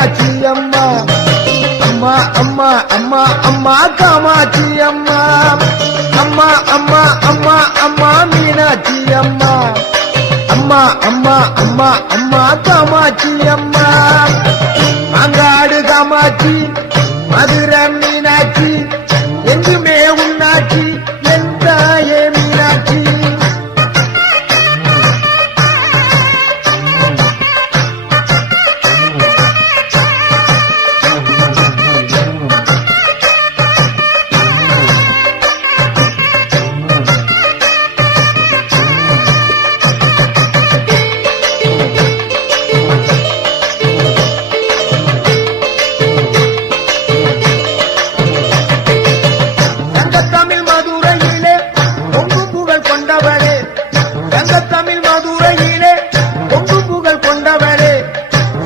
மீனாட்சி அம்மா அம்மா அம்மா அம்மா அம்மா காமாட்சி அம்மா அம்மா அம்மா அம்மா அம்மா மீனாட்சி அம்மா அம்மா அம்மா அம்மா அம்மா காமாட்சி அம்மா மாங்காடு காமாட்சி மதுரை மீனாட்சி எங்குமே உன்னாட்சி என் தாயே மீனாட்சி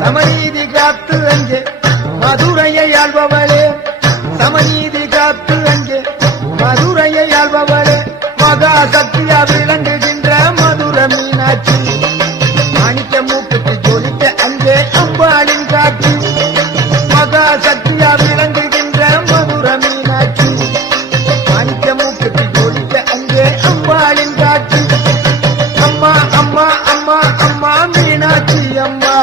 சமநீதி காத்து அங்கே மதுரையை ஆள்பவளே சமநீதி காத்து அங்கே மதுரையை ஆள்பவளே மகா சக்தியா விளங்குகின்ற மதுர மீனாட்சி மாணிக்க மூக்குக்கு ஜொலித்த அங்கே அம்பாளின் காட்சி மகா சக்தியா விளங்குகின்ற மதுர மீனாட்சி மாணிக்க மூக்குக்கு ஜொலித்த அங்கே அம்பாளின் காட்சி அம்மா அம்மா அம்மா அம்மா மீனாட்சி அம்மா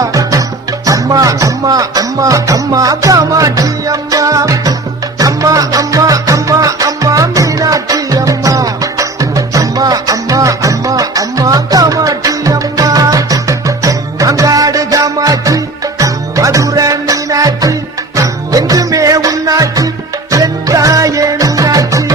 அம்மா அம்மா அம்மா அம்மா காமாட்சி அம்மா அம்மா அம்மா அம்மா அம்மா மீனாட்சி அம்மா அம்மா அம்மா அம்மா அம்மா காமாட்சி அம்மா அங்காடு காமாட்சி மதுரை மீனாட்சி எங்குமே உன்னாட்சி என் தாயே மீனாட்சி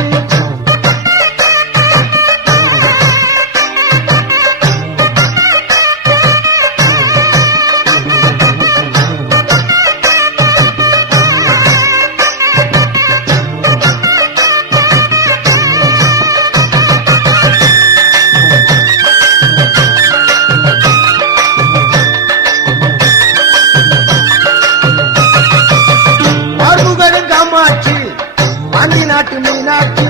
பாண்டி நாட்டு மீனாட்சி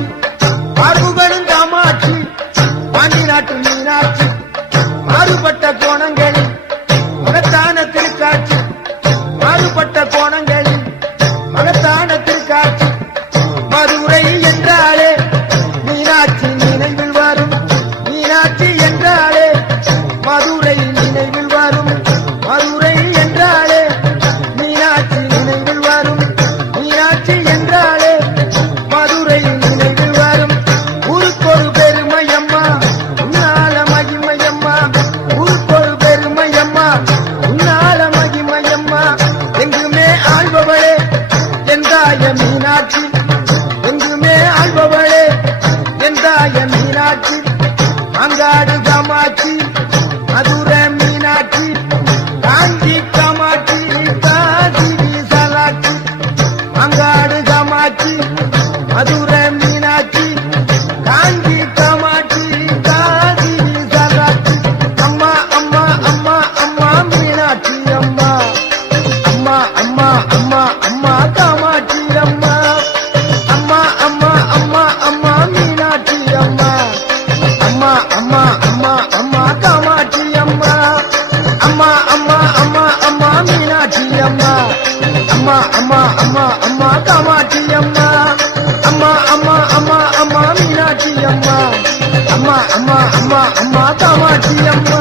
பார்வுகளும் காமாட்சி பாண்டி நாட்டு மீனாட்சி மாறுபட்ட கோணங்களில் மகத்தான திருக்காட்சி மாறுபட்ட கோணங்களில் மகத்தான திருக்காட்சி மதுரை என்றாலே மீனாட்சி நினைவில் வரும் மீனாட்சி என்றாலே மதுரை நினைவில் வரும் மதுரை என்றாலே மீனாட்சி நினைவில் வரும் மீனாட்சி என்றாலே மதுரை நினைவில் வரும் ஊருக்கொரு பெருமையம்மா உன்னால மகிமையம்மா ஊருக்கொரு பெருமையம்மா உன்னால மகிமையம்மா எங்குமே ஆள்பவளே என் தாய மீனாட்சி எங்குமே ஆள்பவளே என் தாய மீனாட்சி அங்காடு காமாட்சி மதுரை மீனாட்சி காஞ்சி காமாட்சி காசி விசாலாட்சி அங்காடு காமாட்சி மதுரை மீனாட்சி காஞ்சி காமாட்சி காசி விசாலாட்சி அம்மா அம்மா அம்மா அம்மா மீனாட்சி அம்மா அம்மா அம்மா அம்மா அம்மா காமாட்சி அம்மா அம்மா அம்மா அம்மா அம்மா மீனாட்சி அம்மா அம்மா அம்மா அம்மா அம்மா காமாட்சி அம்மா அம்மா அம்மா அம்மா அம்மா மீனாட்சி அம்மா அம்மா அம்மா அம்மா அம்மா காமாட்சி அம்மா அம்மா அம்மா அம்மா அம்மா மீனாட்சி அம்மா அம்மா அம்மா அம்மா அம்மா காமாட்சி அம்மா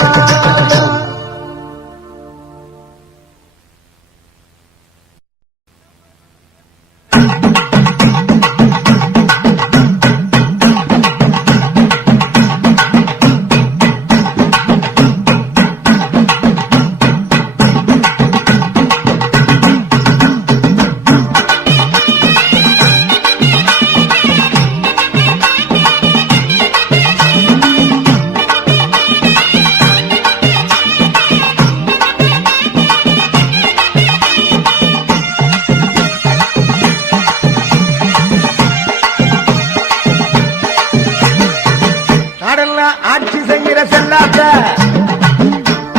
ஆட்சி செய்கிற செல்லாத்த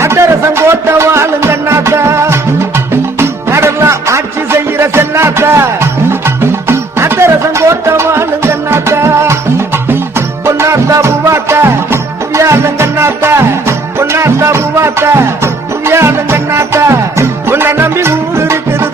அட்டரசம் கோட்ட வாழுங்கண்ணாத்த கடலாம் ஆட்சி செய்கிற செல்லாத்த அட்டரசம் கோட்ட வாழுங்கண்ணாத்த பொன்னாத்தா பூவாத்த புரியாதுங்கண்ணாத்த பொன்னாத்தா பூவாத்த புரியாதுங்கண்ணாத்த உன்னை நம்பி ஊர் இருக்குது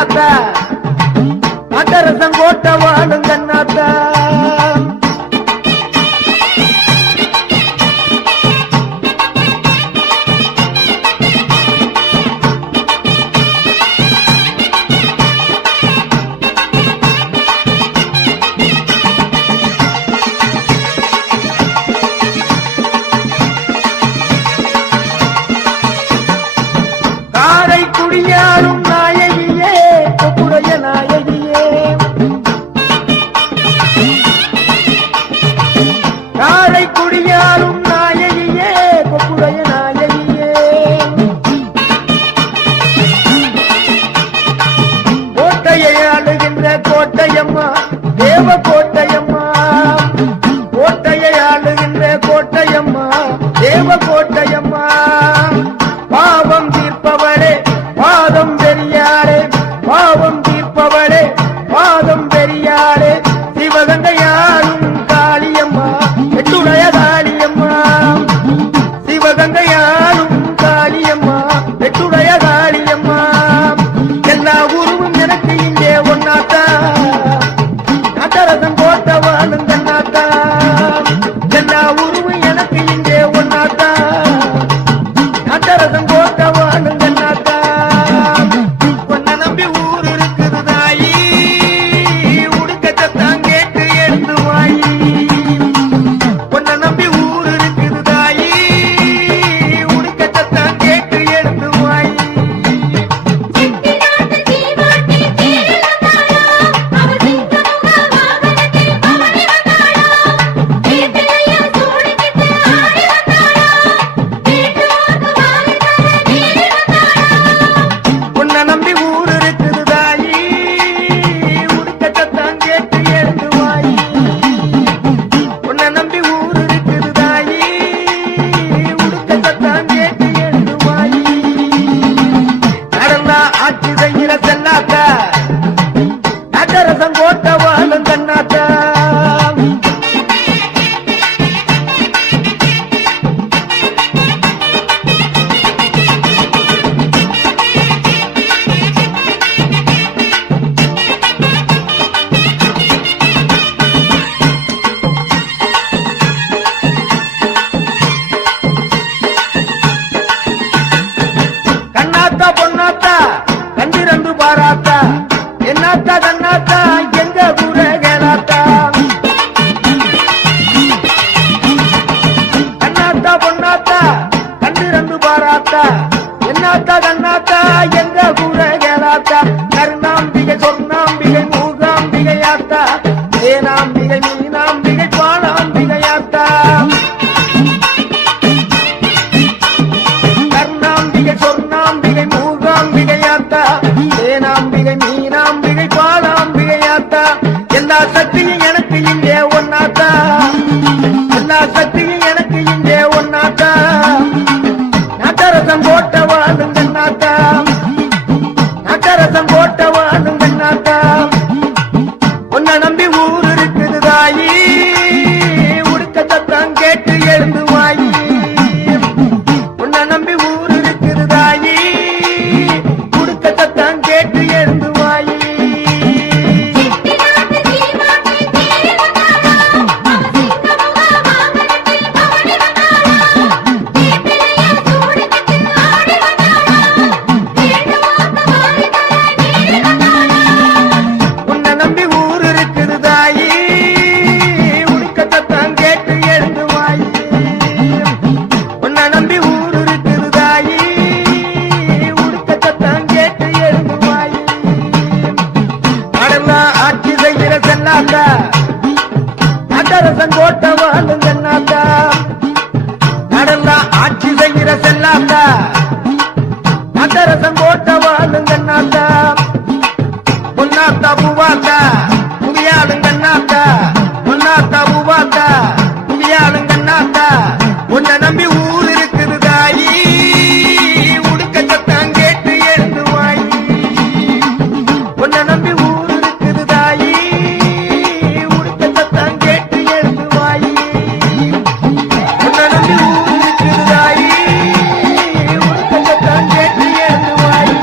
கண்ணாத்தா நாட்டரசம் கோட்ட வாழும் கண்ணாத்தா குடியாரும் நாயகியே கொப்புடைய நாயகியே காரை குடியாரும் நாயகியே கொப்புடைய நாயகியே கோட்டையை ஆளுகின்ற கோட்டையம்மா தேவ கோட்டையம்மா கோட்டையை ஆளுகின்ற கோட்டையம்மா தேவ கோட்டையம்மா பாவம் தீர்ப்பவரே பாதம் பெரியாரே பாவம் தீர்ப்பவளே பாதம் பெரியாரே சிவகங்கையாளும் காளியம்மா எட்டுடைய காளியம்மா சிவகங்கையாளும் காளியம்மா எட்டுடைய காளியம்மா எல்லா உருவும் எனக்கு இங்கே ஒன்னாத்தா நாட்டரசம் கோட்ட வாழும் கண்ணாத்தா எல்லா உருவும் எனக்கு இங்கே ஒன்னாத்தா நாட்டரசம் கோட்ட வாழும் கோட்ட வாழும் கண்ணாத்தா கண்ணாத்தா பொன்னாத்தா கண்டிரந்து பாராத்தா என்னாத்தா கண்ணாத்தா எங்க குரகனாத்தா கண்ணாத்தா பொன்னாத்தா கண்டிரந்து பாராத்தா என்னாத்தா கண்ணாத்தா எங்க குரகனாத்தா கருணாம்பிகை சொர்ணாம்பிகை மூகாம்பிகையாத்தா தேனாம்பிகை மீனாம்பிகை பானாம்பிகையாத்தா கருணாம்பிகை சொர்ணாம்பிகை மூகாம்பிகையாத்தா தேனாம்பிகை மீனாம்பிகை பாலாம்பிகையாத்தா எல்லா சக்தியும் எனக்கு இங்கே ஒன்னாத்தா எல்லா சக்தியும் எனக்கு இங்கே ஒன்னாத்தா நாட்டரசம் கோட்ட வாழும் கண்ணாத்தா நாட்டரசம் கோட்ட வாழும் கண்ணாத்தா உன்னை நம்பி ஊர் இருக்குது தாயி உடுக்க சத்தம் கேட்டு எழுந்து வாயி உன்னை நம்பி ஊர் இருக்குது தாயி உடுக்க சத்தம் கேட்டு எழுந்து வாயி உன்னை நம்பி ஊர் இருக்குது தாயி உடுக்க சத்தம் கேட்டு எழுந்து வாயி உன்னை நம்பி ஊர் இருக்குது தாயி உடுக்க சத்தம் கேட்டு எழுந்து வாயி நாடெல்லாம் ஆட்சி செய்கிற சென்னாத்தா நாட்டரசம் கோட்ட வாழும் கண்ணாத்தா நாடெல்லாம் ஆட்சி செய்கிற செல்லாத்தா நாட்டரசம் கோட்ட வாழும் கண்ணாத்தா பொன்னாத்தா பூவாத்தா புவியாளும் கண்ணாத்தா பொன்னாத்தா பூவாத்தா புவியாளும் கண்ணாத்தா உன்னை நம்பி ஊர் இருக்குது தாயி உடுக்க சத்தம் கேட்டு எழுந்து வாயி உன்னை நம்பி ஊர் இருக்குது தாயி உடுக்க சத்தம் கேட்டு எழுந்து வாயி உன்னை நம்பி ஊர் இருக்குது தாயி உடுக்க சத்தம் கேட்டு எழுந்து வாயி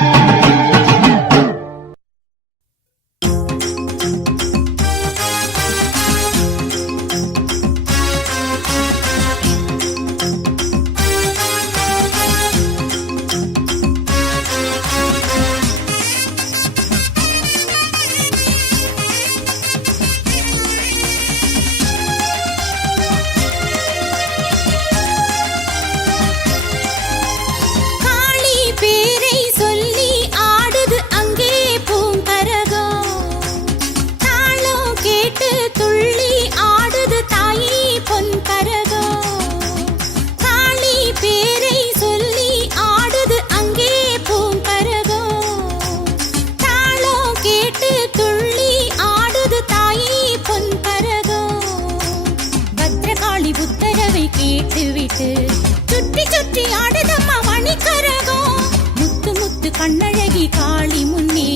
கண்ணழகி காளி முன்னே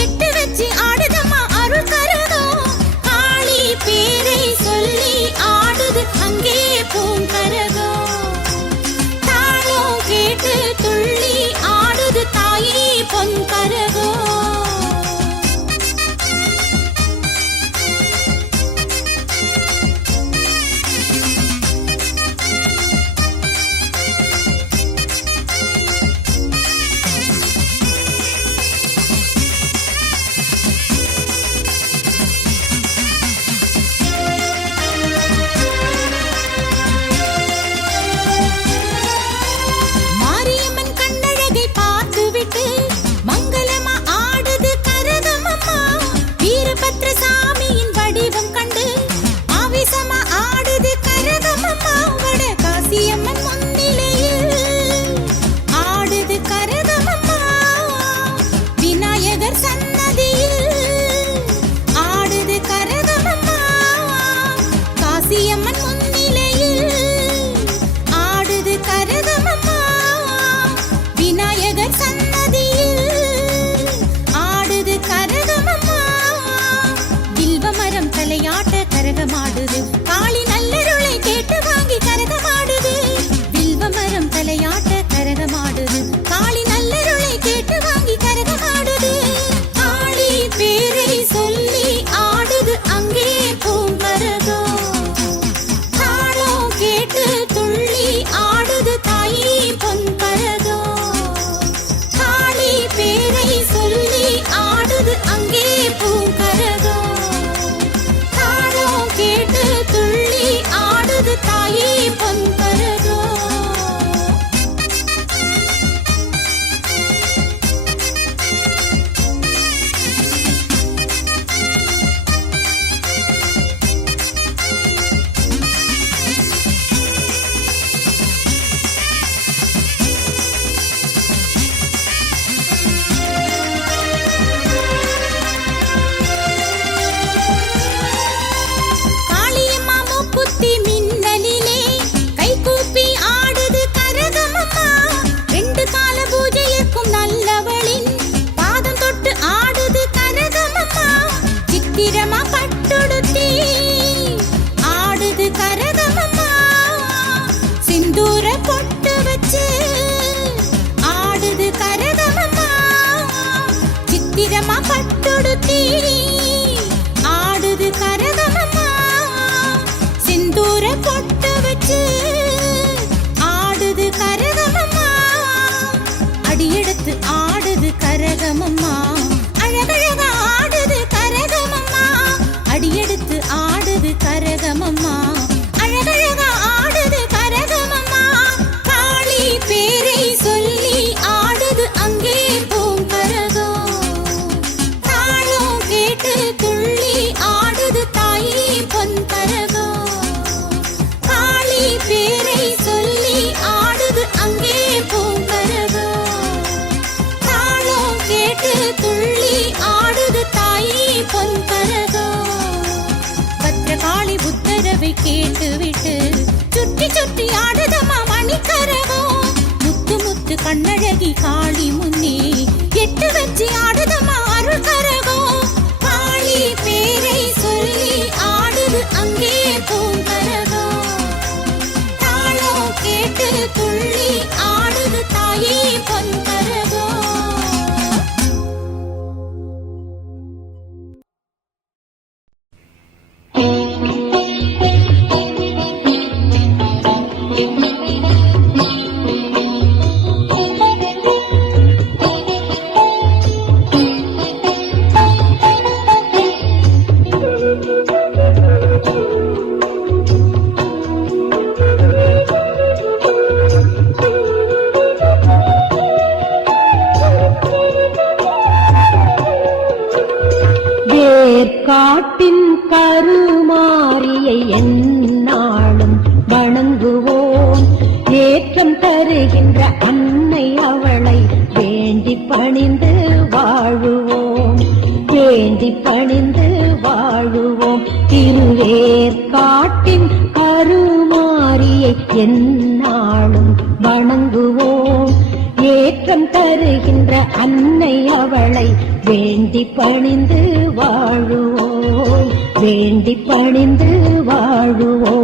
எட்டு வச்சு ஆடுதம்மா அருள் கரகம். காளி பேரை சொல்லி ஆடுது அங்கே பூங்கரகம். தாளம் கேட்டு துள்ளி ஆடுது தாயே பொன்கரகம். கரகமாடுது காளி நல்லருளை கேட்டு வாங்கி கரகமாடுது. வில்வ மரம் தலையாட்ட கரகமாடுது காளி நல்லருளை கேட்டு வாங்கி கரகமாடுது. காளி பேரை சொல்லி ஆடுது அங்கே பூங்கரகம். தாளம் கேட்டு துள்ளி ஆடுது தாயே பொன்கரகம். காளி பேரை சொல்லி ஆடுது அங்கே பூங்கரகம். கேட்டு துள்ளி ஆடுது தாயே பொன்கரகம். பட்டுடுத்தி ஆடுது கரகமம்மா. சிந்தூர பொட்டு வச்சு ஆடுது கரகமம்மா. அடியெடுத்து ஆடுது கரகமம்மா. அழகழகா ஆடுது கரகமம்மா. அடியெடுத்து ஆடுது கரகமம்மா. அழகழகா ஆடுது கரகமம்மா. காளி பேரை சொல்லி ஆடுது அங்கே பூங்கரகம். கேட்டு துள்ளி ஆடுது தாயே பொன்கரகம். காளி பேரை சொல்லி ஆடுது அங்கே பூங்கரகம். தாளம் கேட்டு துள்ளி ஆடுது தாயே பொன்கரகம். பத்ரகாளி உத்தரவை கேட்டுவிட்டு சுற்றி சுற்றி ஆடுதம்மா மணிக்கரகம். முத்து முத்து கண்ணழகி காளி முன்னே எட்டு வச்சு ஆடுதம்மா அருள் கரகம். காளி பேரை சொல்லி ஆடுது அங்கே பூங்கரகம். தாளம் கேட்டு துள்ளி ஆடுது தாயே பொன்கரகம். காட்டின் கருமாரியை எந்நாளும் வணங்குவோம். ஏற்றம் தருகின்ற அன்னை அவளை வேண்டி பணிந்து வாழுவோம். வேண்டி பணிந்து வாழுவோம். திருவேற்காட்டின் கருமாரியை எந்நாளும் வணங்குவோம். ஏற்ற ஏற்றம் தருகின்ற அன்னை அவளை வேண்டி பணிந்து வாழுவோம், வேண்டி பணிந்து வாழுவோம்.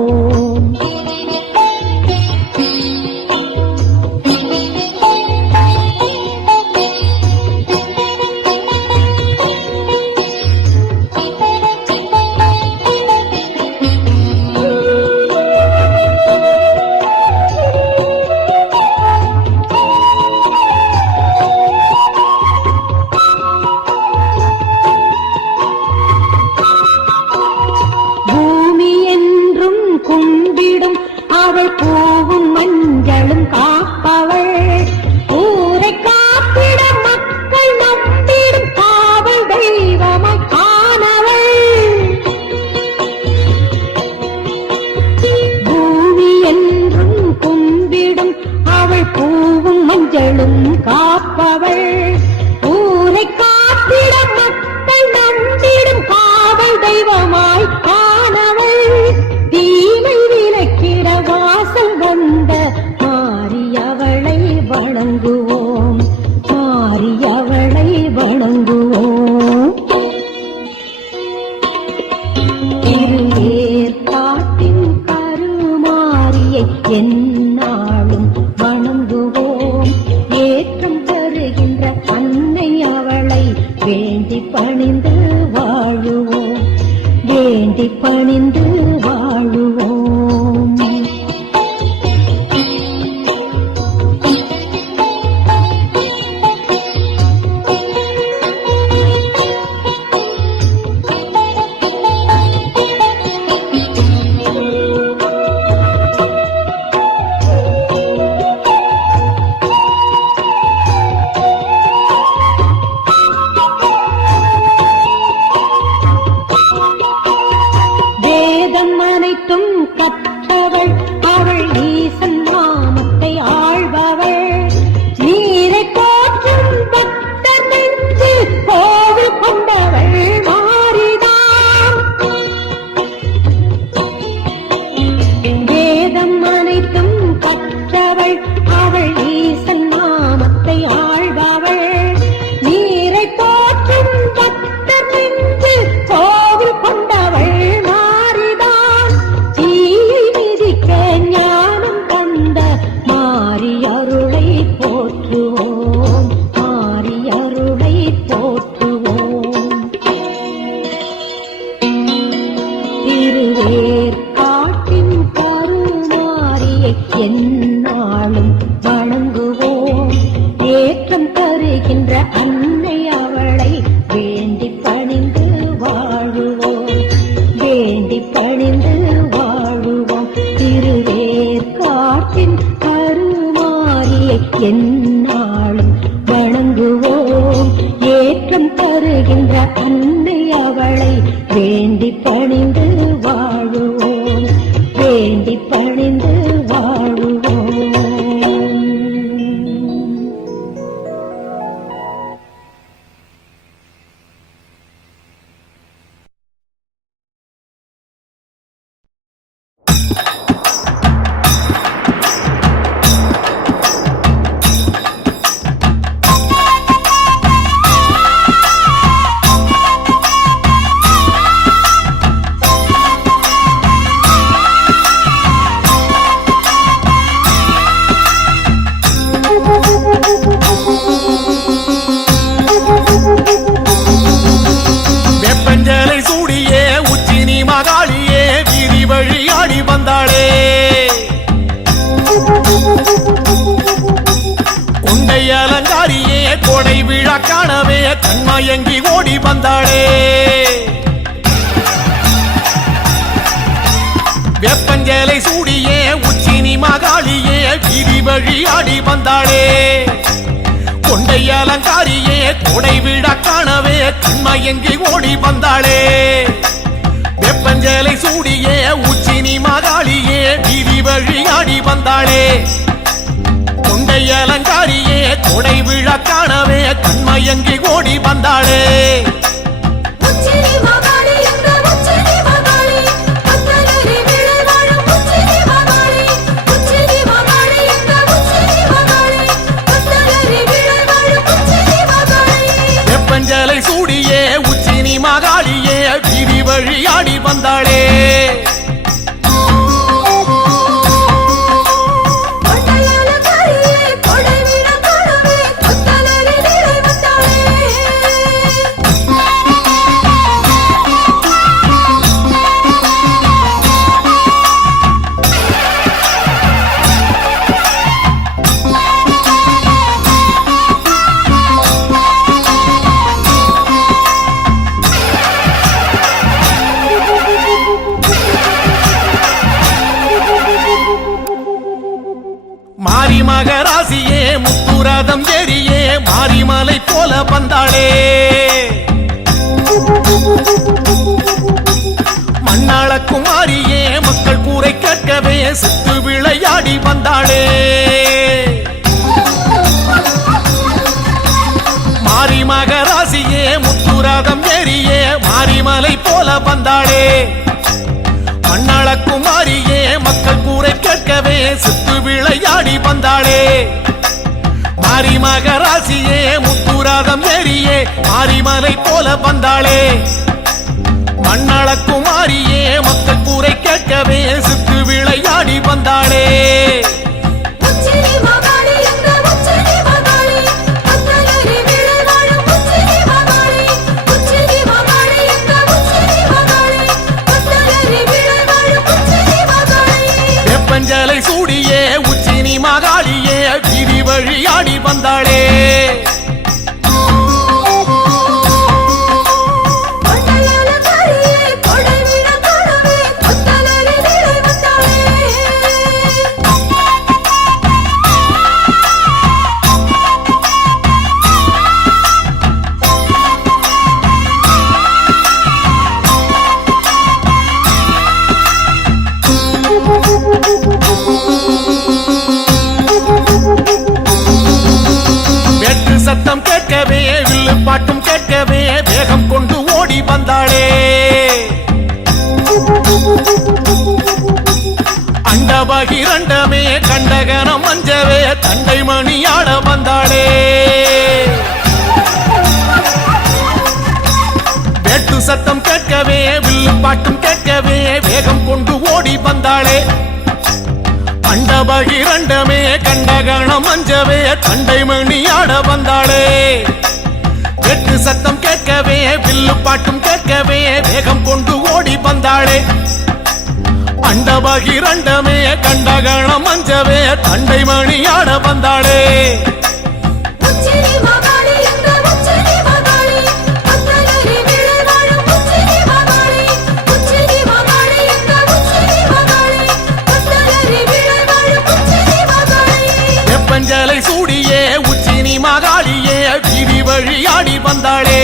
எந்நாளும் வணங்குவோம், ஏற்றம் தருகின்ற அன்னை அவளை வேண்டி பணிந்து வாழுவோம், வேண்டி பணிந்து வாழுவோம். கற்றவள் அவள் ஈசன் நாமத்தை ஆழ்பவள், நீரை போற்றும் பக்தர் நெஞ்சு கோவில் கொண்டவள் மாறிதான். வேதம் அனைத்தும் கற்றவள் அவள் ஈசன் நாமத்தை ஆழ்பவள், நீரை போற்றும் பக்தர் நெஞ்சு கோவில் கொண்டவள் எந்நாளும் வணங்குவோம், ஏற்றம் தருகின்ற அன்னை அவளை வேண்டி பணிந்து வாழுவோம், வேண்டி பணிந்து வாழுவோம். திருவேற்காட்டின் கருமாரியை எந்நாளும் வணங்குவோம், ஏற்றம் தருகின்ற அன்னை அவளை வேண்டி பணிந்து வாழுவோம், வேண்டி பணிந்து வாழுவோம். அலங்காரியே கோடை விழா காணவே கண்மயங்கி ஓடி வந்தாளே, வெப்பஞ்சலை சூடியே உச்சினி மகாளியே வீதி வழி ஆடி வந்தாளே, கொண்டை அலங்காரியே கோடை விழா காணவே கண்மயங்கி ஓடி வந்தாளே, வெப்பஞ்சலை சூடியே உச்சினி மகாளியே வீதி வழி ஆடி வந்தாளே, கொண்டை அலங்காரியே கொடை விழா காணவே கண்மயங்கி ஓடி வந்தாளே. உச்சினி மகாளி வந்தாளே மண்ணாள குமாரியே மக்கள் கூரை கேட்கவே சித்து விளையாடி வந்தாளே மாரி மகராசியே முத்துராதம் ஏறியே மாரிமலை போல வந்தாளே மண்ணாள குமாரியே மக்கள் கூரை கேட்கவே சித்து விளையாடி வந்தாளே மாரி மகராசியே முத்துராதம் ஏறியே மாரிமலை போல வந்தாளே மண்ணாள குமாரியே மக்கள் கூரை கேட்கவே சித்து விளையாடி வந்தாளே உச்சினி மகாளி எங்க உச்சினி மகாளி பத்தலரி விளைவாழும் உச்சினி மகாளி உச்சினி மகாளி எங்க உச்சினி மகாளி பத்தலரி விளைவாழும் உச்சினி மகாளி வெப்பஞ்சலை சூடியே உச்சினி மகாளியே வீதி வழியாடி வந்தாளே சத்தம் கேட்கவே வில்லு பாட்டும் கேட்கவே வேகம் கொண்டு ஓடி வந்தாளே அண்டபகிரண்டமே கண்டகனம் மஞ்சவே தண்டை மணியாட வந்தாளே வேட்டு சத்தம் கேட்கவே வில்லு பாட்டும் கேட்கவே வேகம் கொண்டு ஓடி வந்தாளே அண்டபகிரண்டமே கண்டகணம் மஞ்சவே தண்டை மணியாட வந்தாளே வெட்டு சத்தம் கேட்கவே வில்லு பாட்டும் கேட்கவே வேகம் கொண்டு ஓடி வந்தாளே அண்டபகிரண்டமே கண்டகணம் மஞ்சவே தண்டை மணியாட வந்தாளே உச்சினி மகாளி எங்க உச்சினி மகாளி பத்தலரி விளைவாழும் உச்சினி மகாளி உச்சினி மகாளி எங்க உச்சினி மகாளி பத்தலரி விளைவாழும் உச்சினி மகாளி வெப்பஞ்சலை சூடியே உச்சினி மகாளியே வீதி வழியாடி வந்தாளே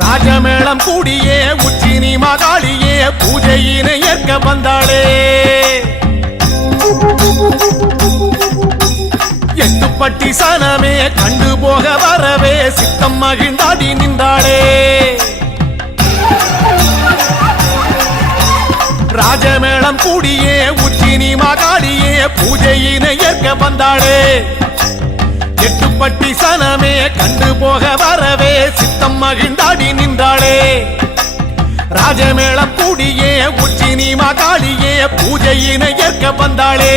ராஜமேளம் கூடியே உச்சினி மகாளியே பூஜையினை ஏற்க வந்தாளே எட்டுப்பட்டி சனமே கண்டு போக வரவே சித்தம் மகிழ்ந்தாடி நின்றாளே ராஜமேளம் கூடியே உச்சினி மகாளியே பூஜையினை ஏற்க வந்தாளே எட்டுப்பட்டி சனமே கண்டு போக வரவே சித்தம் மகிழ்ந்தாடி நின்றாளே ராஜமேளம் கூடியே உச்சினி மகாளியே பூஜையினை ஏற்க வந்தாளே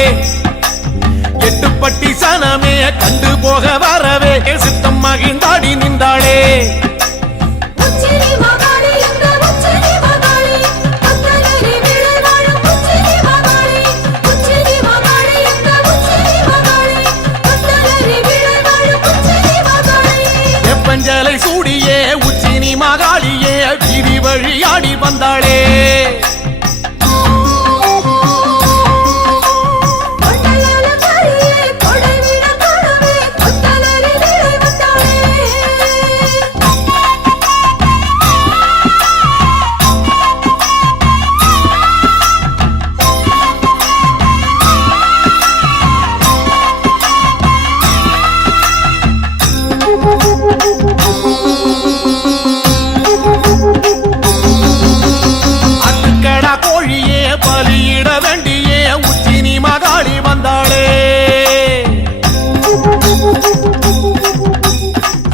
எட்டுப்பட்டி சனமே கண்டு போக வரவே சித்தம் மகிழ்ந்தாடி நின்றாளே உச்சினி மகாளி எங்க உச்சினி மகாளி பத்தலரி விளைவாழும் உச்சினி மகாளி உச்சினி மகாளி எங்க உச்சினி மகாளி பத்தலரி விளைவாழும் உச்சினி மகாளி வெப்பஞ்சலை சூடியே உச்சினி மகாளியே வீதி வழியாடி வந்தாளே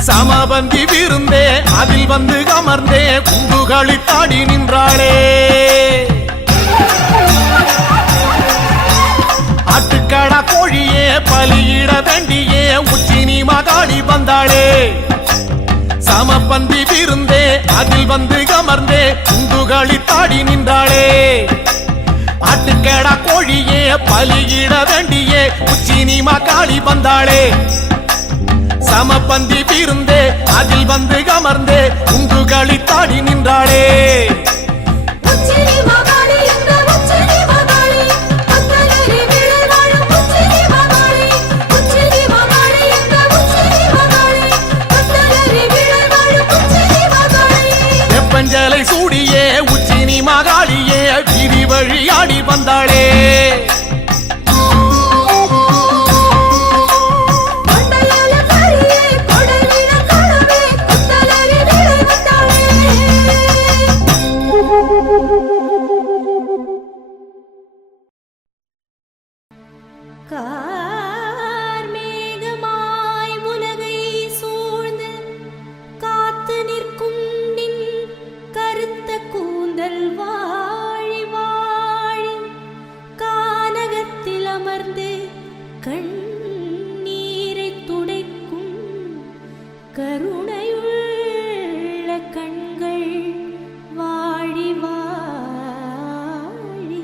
சமபந்தி விருந்தே அதில் வந்து அமர்ந்தே குண்டுகளி தாடி நின்றாளே. ஆட்டுக்கடா கோழியே பலியிட வேண்டியே உச்சினி மகாளி வந்தாளே சமபந்தி விருந்தே அதில் வந்து கமர்ந்தே குந்துகளி தாடி நின்றாளே ஆட்டுக்கேடா கோழியே பலியிட வேண்டியே உச்சினி மகாளி வந்தாளே சமபந்தி விருந்தே அதில் வந்து கமர்ந்தே குந்துகளி தாடி நின்றாளே உச்சினி மகாளி எங்க உச்சினி மகாளி பத்தலரி விளை வாழும் உச்சினி மகாளி உச்சினி மகாளி எங்க உச்சினி மகாளி பத்தலரி விளை வாழும் உச்சினி மகாளி வெப்பஞ்சலை சூடியே உச்சினி மகாளியே வீதி வழி ஆடி வந்தாளே மண்டல கரியே கொடலின கனவே பத்தலரி விளை வந்தாளே கார்மேகமாய் உலகை சூழ்ந்து காத்து நிற்கும் நின் கருத்த கூந்தல் வாழி வாழி கானகத்தில் அமர்ந்து கண்ணீரை துடைக்கும் கருணையுள்ள கண்கள் வாழி வாழி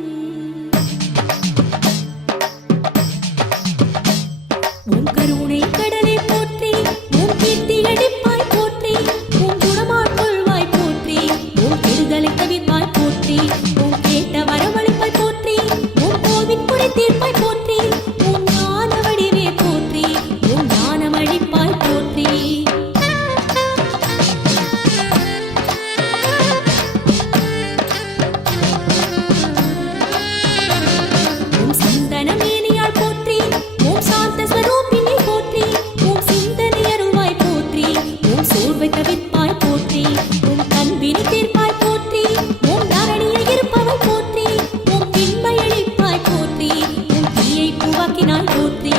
உன் கருணை கடலை போற்றி உன் கீர்த்தி அடிப்பாய் போற்றி உன் குணமாட்கொள்வாய் போற்றி உன் கெடுதலை தவிர்ப்பாய் போற்றி உன் கேட்ட வரவழைப்பாய் போற்றி உன் கோவின் குறை தீர்ப்பாய் போற்றி உன் ஞான வடிவே போற்றி உன் ஞானம் அழிப்பாய் போற்றி உன் சந்தன மேனியாள் போற்றி உன் சாந்த ஸ்வரூபினி போற்றி உன் சிந்தனை அருள்வாய் போற்றி உன் சோர்வை தவிர்ப்பாய் போற்றி உன் கண்பினி தீர்ப்பாய் போற்றி உன் நரணியை இருப்பவள் போற்றி உன் திண்மை அழிப்பாய் போற்றி உன் தீயை பூவாக்கினாய் போற்றி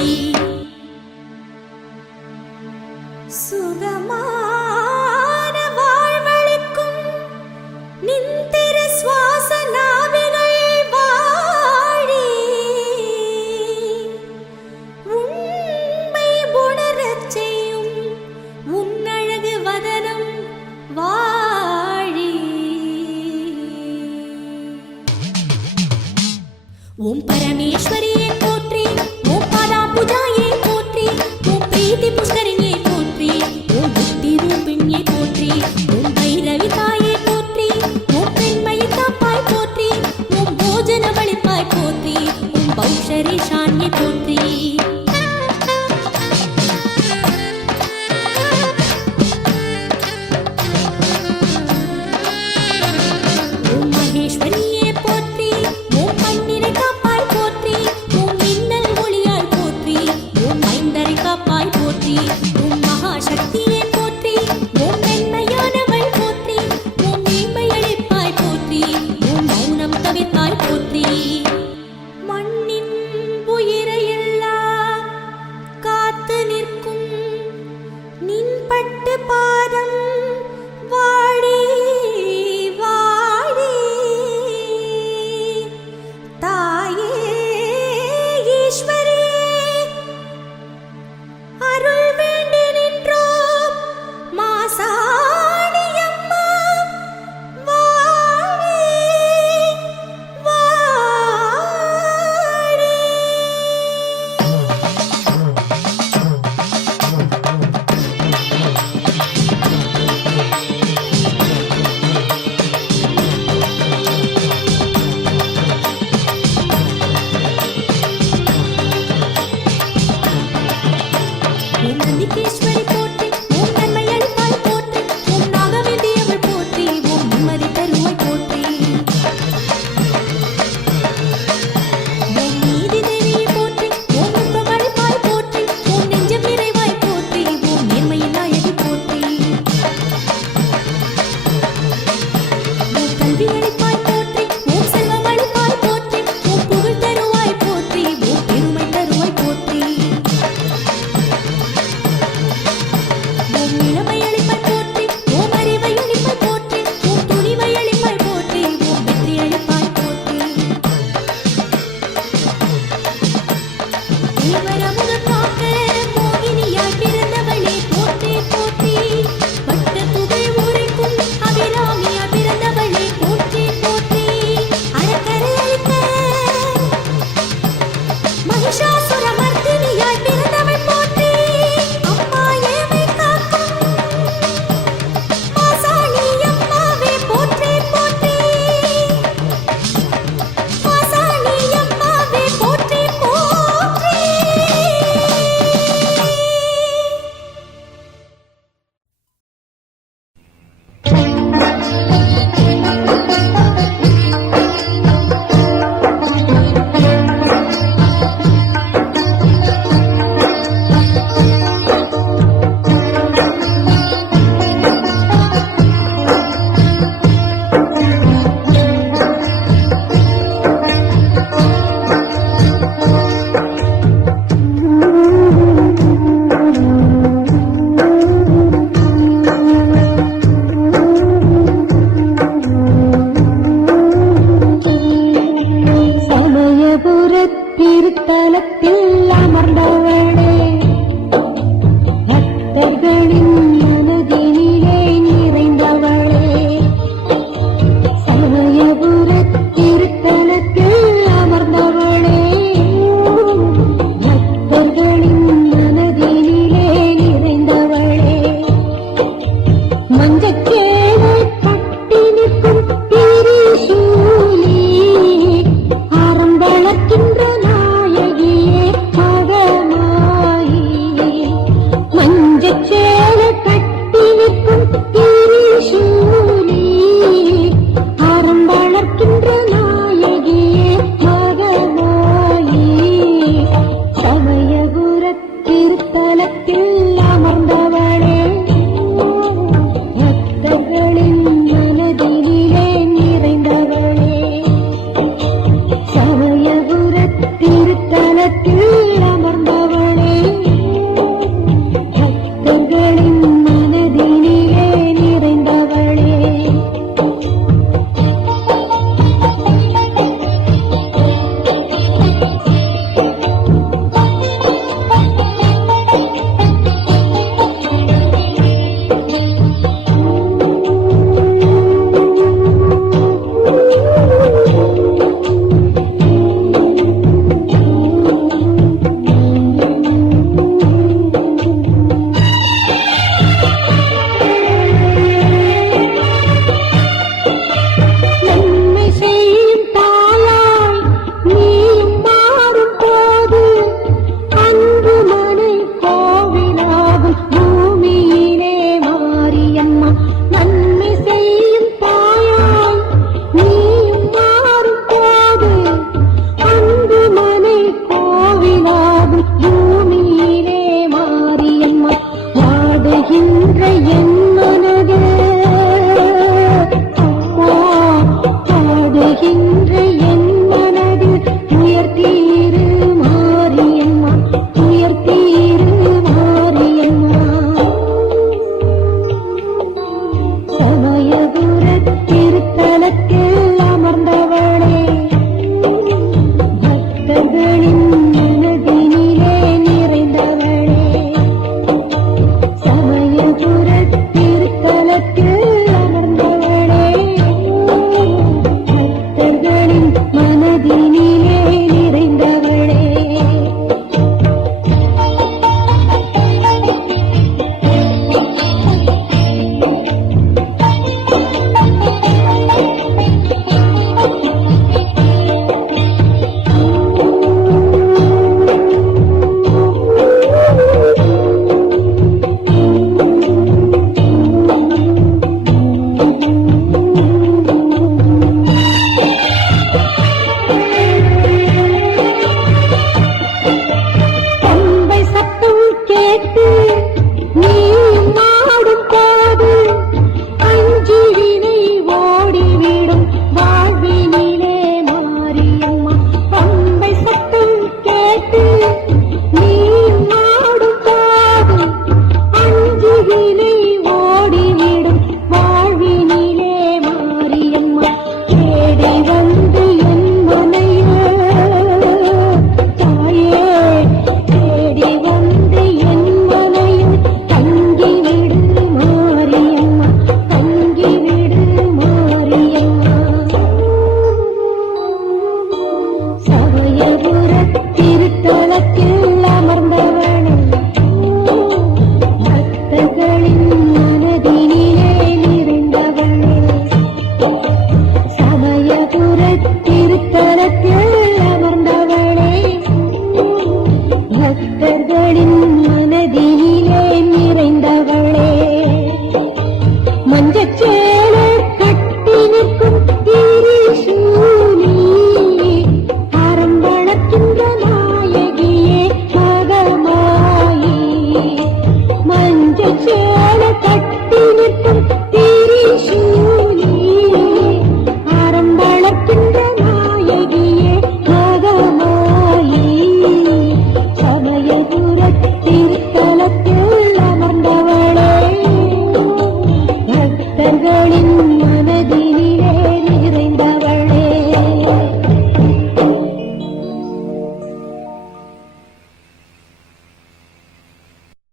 சுகமான வாழ்வளிக்கும் நின் திரு சுவாச நாவிகள் வாழி உண்மை உணரச் செய்யும் உன்னழகு வதனம் வாழி ஓம் பரமேஸ்வரியே போற்றி ஓம் பராபுஜாயே போற்றி ஓம் பிரீதி புஷ்கரிணியே போற்றி ஓம் புத்தி ரூபிணியே போற்றி ஓம் பைரவி தாயே போற்றி ஓம் பெண்மையை காப்பாய் போற்றி ஓம் போஜன வழிப்பாய் போற்றி ஓம் பௌஷரி ஷான்யே போற்றி ஓம் மகேஸ்வரியே போற்றி ஓம் பன்னிரை காப்பாய் போற்றி ஓம் மின்னல் ஒளியாய் போற்றி ஓம் மைந்தரை காப்பாய் போற்றி ஓம் மகாசக்தியே போற்றி ஓம் மென்மையானவள் போற்றி ஓம் மேன்மை அளிப்பாய் போற்றி ஓம் மௌனம் தவிர்ப்பாய் போற்றி மண்ணின் உயிரையெல்லாம் காத்து நிற்கும் நின் பட்டு பாதம் வாழி வாழி தாயே ஈஸ்வரியே அருள் வேண்டி நின்றோம் மாசாணியம்மா வாழி வாழி ஓம் நந்திகேஸ்வரி போற்றி ஓம் நன்மை அளிப்பாய் போற்றி ஓம் நாகவேந்தியவள் போற்றி ஓம் நிம்மதி தருவாய் போற்றி ஓம் நீதி தேவியை போற்றி ஓம் இன்பம் அளிப்பாய் போற்றி ஓம் நெஞ்சம் நிறைவாய் போற்றி ஓம் நேர்மையின் நாயகி போற்றி ஓம் கல்வி அளிப்பாய் போற்றி ஓம் செல்வம் அளிப்பாய் போற்றி ஓம் புகழ் தருவாய் போற்றி ஓம் பெருமை தருவாய் போற்றி மகிஷாசுரமர்த்தினியாய் பிறந்தவள் போற்றி அம்மா ஏமை காக்கும் மாசாணி அம்மாவே போற்றி போற்றி மாசாணி அம்மாவே போற்றி போற்றி. திருத்தலத்தில் அமர்ந்தவளே பக்தர்களின் மனதினிலே நிறைந்தவளே சமயபுர திருத்தலத்தில் அமர்ந்தவளே பக்தர்களின் மனதினிலே நிறைந்தவளே மஞ்சச்சேலை கட்டி நிற்கும் திரிசூலி ஆரம்பளக்கின்ற நாயகியே மகமாயி மஞ்சச்சேலை கட்டி நிற்கும் திரிசூலி ஆரம்பளக்கின்ற நாயகியே மகமாயி சமயபுர திருத்தலத்தில் அமர்ந்தவளே பக்தர்களின் மனதினிலே நிறைந்தவளே சமயபுர திருத்தலத்தில் அமர்ந்தவளே பக்தர்களின் மனதினிலே நிறைந்தவளே. நன்மை செய்யும் தாயாய் நீயும் மாறும் போது அன்பு மனை கோவிலாகும் பூமியிலே மாரியம்மா நன்மை செய்யும் தாயாய் நீயும் மாறும் போது அன்பு மனை கோவிலாகும் பூமியிலே மாரியம்மா வாடுகின்ற என் மனது பாடுகின்ற என் மனதில் உயர்த்தீரு மாரியம்மா உயர்த்தீரு மாரியம்மா சமயபுர திருத்தலத்தில் அமர்ந்தவளே பக்தர்களின் மனதினிலே பக்தர்களின் மனதிலே